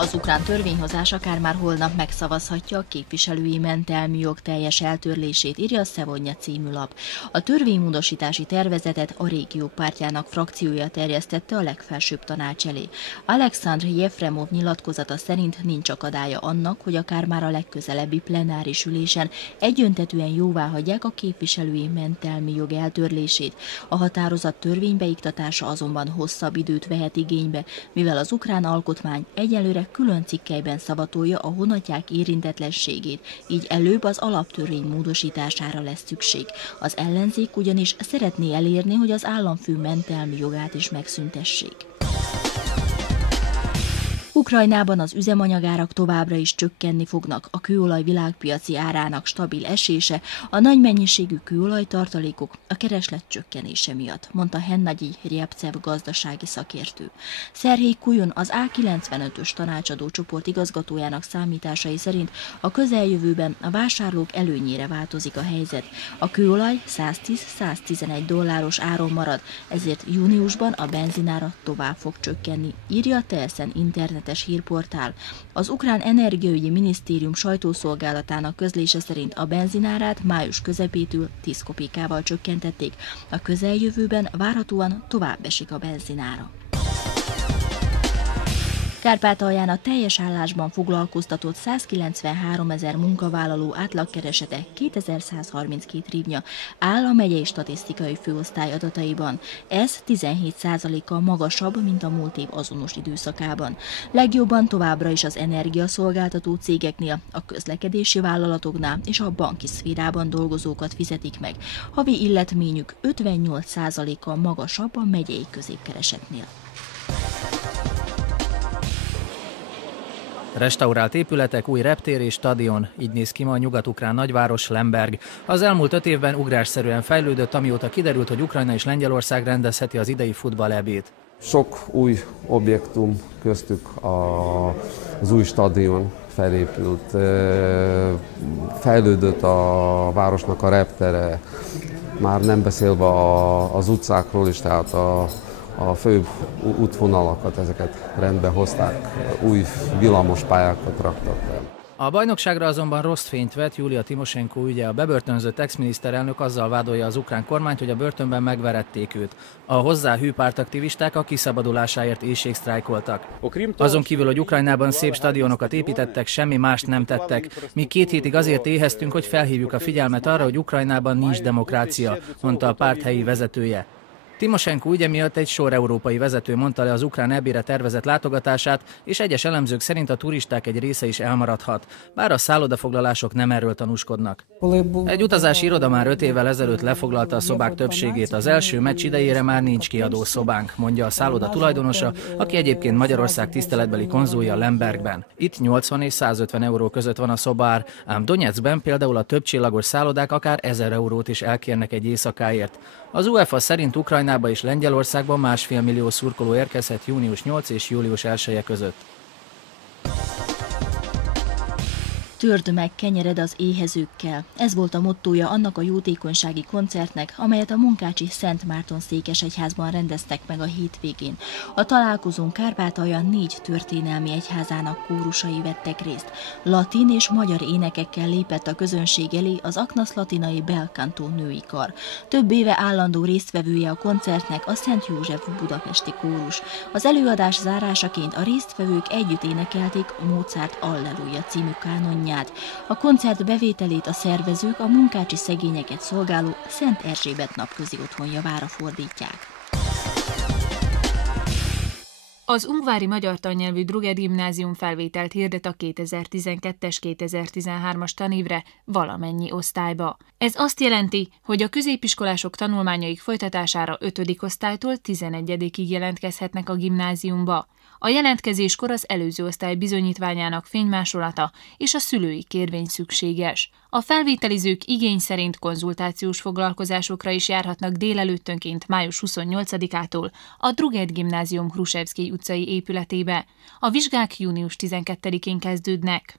Az ukrán törvényhozás akár már holnap megszavazhatja a képviselői mentelmi jog teljes eltörlését, írja a Szevonja című lap. A törvénymódosítási tervezetet a Régiók Pártjának frakciója terjesztette a legfelsőbb tanács elé. Alekszandr Jefremov nyilatkozata szerint nincs akadálya annak, hogy akár már a legközelebbi plenáris ülésen egyöntetűen jóváhagyják a képviselői mentelmi jog eltörlését. A határozat törvénybeiktatása azonban hosszabb időt vehet igénybe, mivel az ukrán alkotmány egyelőre külön cikkelyben szavatolja a honatják érintetlenségét, így előbb az alaptörvény módosítására lesz szükség. Az ellenzék ugyanis szeretné elérni, hogy az államfő mentelmi jogát is megszüntessék. Ukrajnában az üzemanyagárak továbbra is csökkenni fognak, a kőolaj világpiaci árának stabil esése, a nagy mennyiségű kőolajtartalékok a kereslet csökkenése miatt, mondta Hennagyi Ryabcev gazdasági szakértő. Szerhij Kujun, az A95-ös tanácsadó csoport igazgatójának számításai szerint a közeljövőben a vásárlók előnyére változik a helyzet. A kőolaj 110-111 dolláros áron marad, ezért júniusban a benzinára tovább fog csökkenni, írja a TSN internetes hírportál. Az ukrán energiaügyi minisztérium sajtószolgálatának közlése szerint a benzinárát május közepétől 10 kopékával csökkentették. A közeljövőben várhatóan tovább esik a benzinára. Kárpátalján a teljes állásban foglalkoztatott 193 000 munkavállaló átlagkeresete 2132 hrivnya áll a megyei statisztikai főosztály adataiban. Ez 17%-kal magasabb, mint a múlt év azonos időszakában. Legjobban továbbra is az energiaszolgáltató cégeknél, a közlekedési vállalatoknál és a banki szférában dolgozókat fizetik meg. Havi illetményük 58%-kal magasabb a megyei középkeresetnél. Restaurált épületek, új reptér és stadion, így néz ki ma a nyugat-ukrán nagyváros Lemberg. Az elmúlt 5 évben ugrásszerűen fejlődött, amióta kiderült, hogy Ukrajna és Lengyelország rendezheti az idei futball-EB-t. Sok új objektum, köztük az új stadion felépült, fejlődött a városnak a reptere, már nem beszélve az utcákról is, tehát a fő útvonalakat, ezeket rendbe hozták, új villamospályákat raktak el. A bajnokságra azonban rossz fényt vet Julia Timosenko ügye. A bebörtönzött ex-miniszterelnök azzal vádolja az ukrán kormányt, hogy a börtönben megverették őt. A hozzá hű pártaktivisták a kiszabadulásáért éhségsztrájkoltak. Azon kívül, hogy Ukrajnában szép stadionokat építettek, semmi mást nem tettek. Mi 2 hétig azért éheztünk, hogy felhívjuk a figyelmet arra, hogy Ukrajnában nincs demokrácia, mondta a párt helyi vezetője. Timosenko ügye miatt egy sor európai vezető mondta le az ukrán EB-re tervezett látogatását, és egyes elemzők szerint a turisták egy része is elmaradhat, bár a szállodafoglalások nem erről tanúskodnak. Egy utazási iroda már 5 évvel ezelőtt lefoglalta a szobák többségét, az első meccs idejére már nincs kiadó szobánk, mondja a szálloda tulajdonosa, aki egyébként Magyarország tiszteletbeli konzulja Lembergben. Itt 80 és 150 euró között van a szobár, ám Donyeckben például a többcsillagos szállodák akár 1000 eurót is elkérnek egy éjszakáért. Az UEFA szerint Ukrajnába és Lengyelországban 1,5 millió szurkoló érkezhet június 8 és július 1-e között. Törd meg kenyered az éhezőkkel. Ez volt a mottója annak a jótékonysági koncertnek, amelyet a munkácsi Szent Márton székesegyházban rendeztek meg a hétvégén. A találkozón Kárpátalja 4 történelmi egyházának kórusai vettek részt. Latin és magyar énekekkel lépett a közönség elé az Aknasz latinai belcantó női kar. Több éve állandó résztvevője a koncertnek a Szent József budapesti kórus. Az előadás zárásaként a résztvevők együtt énekelték Mozart Alleluja című kánonját. A koncert bevételét a szervezők a munkácsi szegényeket szolgáló Szent Erzsébet napközi otthon javára fordítják. Az ungvári magyar tannyelvű Drugeth Gimnázium felvételt hirdet a 2012-es, 2013-as tanévre valamennyi osztályba. Ez azt jelenti, hogy a középiskolások tanulmányaik folytatására 5. osztálytól 11-ig jelentkezhetnek a gimnáziumba. A jelentkezéskor az előző osztály bizonyítványának fénymásolata és a szülői kérvény szükséges. A felvételizők igény szerint konzultációs foglalkozásokra is járhatnak délelőttönként május 28-ától a Drugeth Gimnázium Hrusevszkij utcai épületébe. A vizsgák június 12-én kezdődnek.